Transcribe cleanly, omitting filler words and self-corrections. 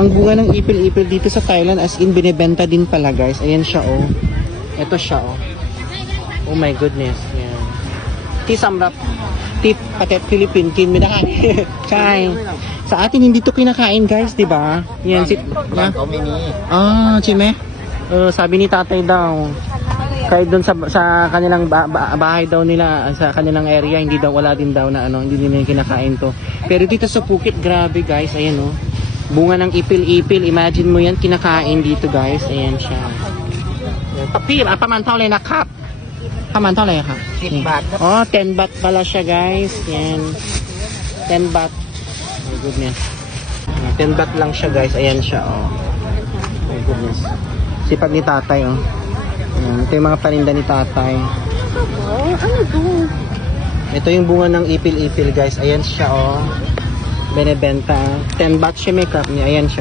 ang bunga ng ipil-ipil dito sa Thailand as in binebenta din pala guys. Ayan siya oh. Ito siya oh. Oh my goodness. Yan. Ti samrap. Ti patet Philippine kin minakain. Chai. Sa atin hindi to kinakain guys, di ba? Yan si na. Chime. Sabi ni tatay daw. Kahit doon sa kanilang bahay daw nila, sa kanilang area, hindi daw, wala din daw na ano, hindi nila kinakain to. Pero dito sa Phuket, grabe guys, ayan oh. Bunga ng ipil-ipil, imagine mo yan, kinakain dito guys, ayan siya. Tapi, pamantaw lang na cup. Pamantaw lang ha? 10 baht. Oh, 10 baht pala siya guys, yan. 10 baht. My goodness. 10 baht lang siya guys, ayan siya oh. My goodness. Sipag ni tatay oh. Ayan, ito yung mga paninda ni tatay. Ano to? Ito yung bunga ng ipil-ipil guys. Ayan siya oh. Benebenta. 10 baht siya, makeup niya. Ayan siya.